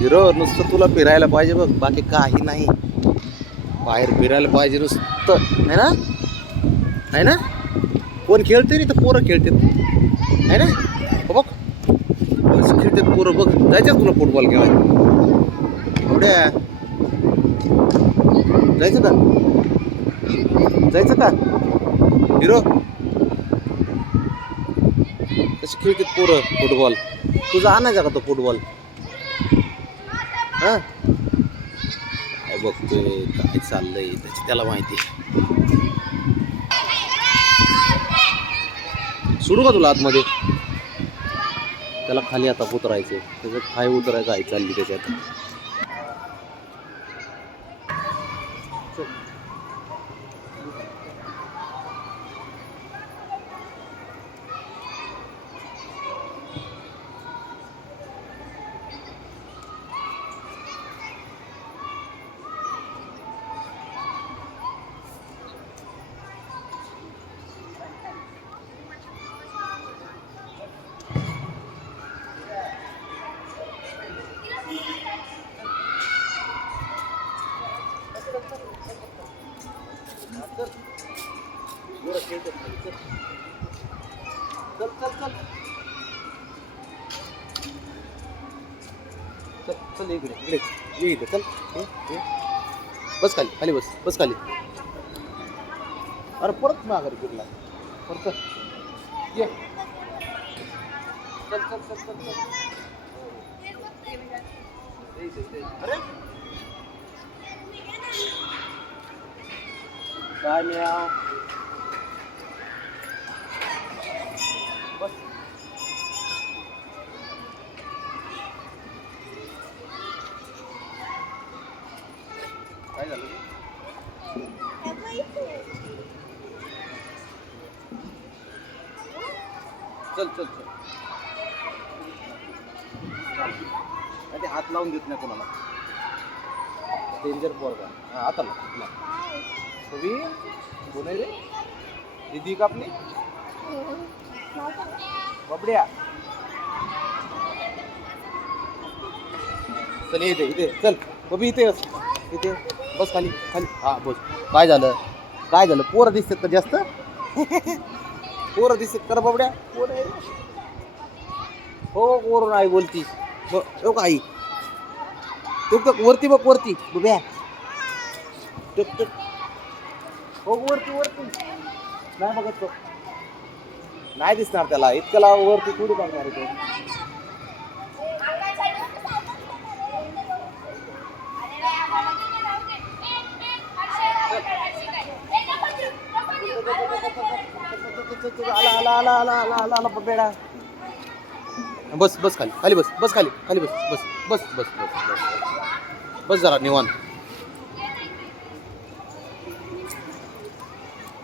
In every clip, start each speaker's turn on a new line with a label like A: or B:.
A: Hero नुसतं तुला फिरायला पाहिजे बघ बाकी काही नाही. बाहेर फिरायला पाहिजे नुसतं. नाही ना? आहे ना? कोण खेळते रे तर पोरं खेळतात. आहे ना? हो बघ. कसं खेळतात पोरं बघ. जायचं तुला फुटबॉल खेळायला? एवढ्या? जायचं का? जायचं का? हिरो. कशी खेळतात पोरं फुटबॉल तुझा आणायचा का तो फुटबॉल हा? काय बघतोय काय चाललंय त्याची त्याला माहिती. सोडू का तुला आतमध्ये? त्याला खाली आता उतरायचं त्याच्यात खाय उतरायचं आई चालली त्याच्यात चल चल चल चल चल. इकडे इकडे ये इकडे चल बस खाली खाली बस बस खाली अरे परत माघारी फिरला परत ये चल चल चल चल चल अरे काय मिळाव काय झालं रे? चल चल चल. नाही ते हात लावून देत नाही कोणाला. डेंजर पोरगा. हा आता कोण आहे रे? दिदी का आपली? बबड्या. चल इथे इथे. चल बबी इथे बस. इथे. बस खाली खाली. हा बस काय झालं? काय झालं? पोरं दिसतात का जास्त? पोरं दिसतात कर बबड्या? पोर हो पोर आई बोलती. हो का आई. टुक वरती बघ वरती. बघ्या टुक टुक. हो वरती वरती. नाही बघत तो. नाही दिसणार त्याला. इतक्याला वरती थोडी बघणार आहे तो? आला आला आला आला आला आला आला बेडा. बस बस खाली. खाली बस बस खाली. खाली बस बस बस बस बस बस. बस जरा निवांत.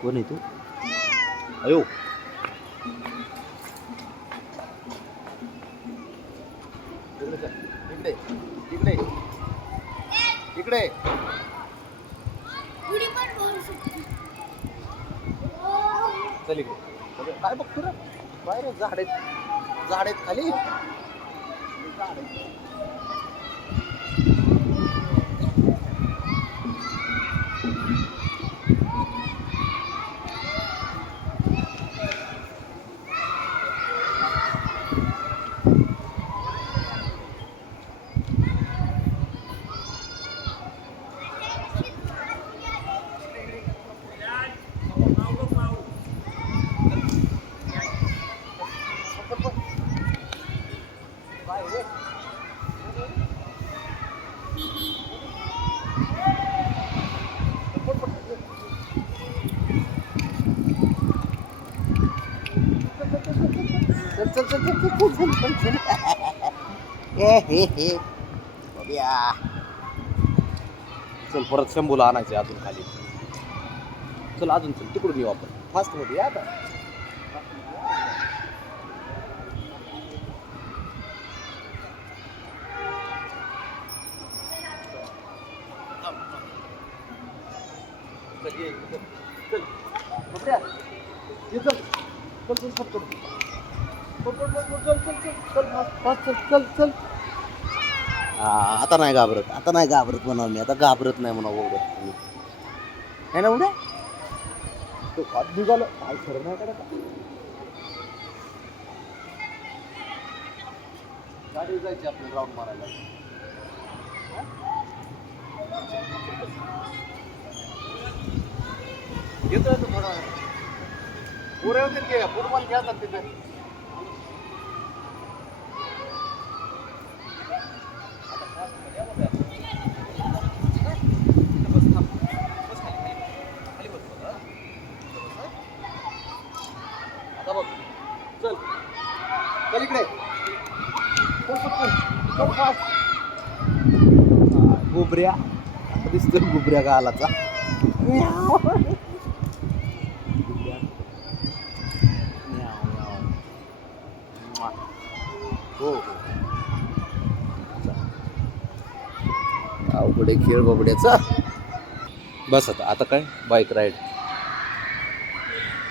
A: कोण आहे तू? अयो. इकडे इकडे. इकडे. चल इकडे. काय बघतो रे बाहेर झाड आहेत झाड आहेत खाली. झाड आहेत. चल परत शंभूला आणायचे अजून खाली. चल अजून चल तिकडून येऊ आपण फास्टमध्ये या आता. चल ये इकडे, चल. चल. बघूया ये चल. चल चल चल चल चल चल चल चल. चल चल फास्ट फास्ट चल चल. चल आता नाही घाबरत. आता नाही घाबरत म्हणा मी. आता घाबरत नाही म्हणा एवढं. आहे ना उद्या तो हात निघालं. काय खरं नाही का? गाडी जायची आपल्याला राऊंड मारायला. येतोय थोडा. पुरे होते की फुटबॉल खेळतात तिथे. चल. चल इकडे. गोबऱ्या. पटकन. चल गुबऱ्या गुबऱ्या गालाचा म्वा. हो हो. अवघड खेळ बाबड्याचा. बस आता आता काय? Bike ride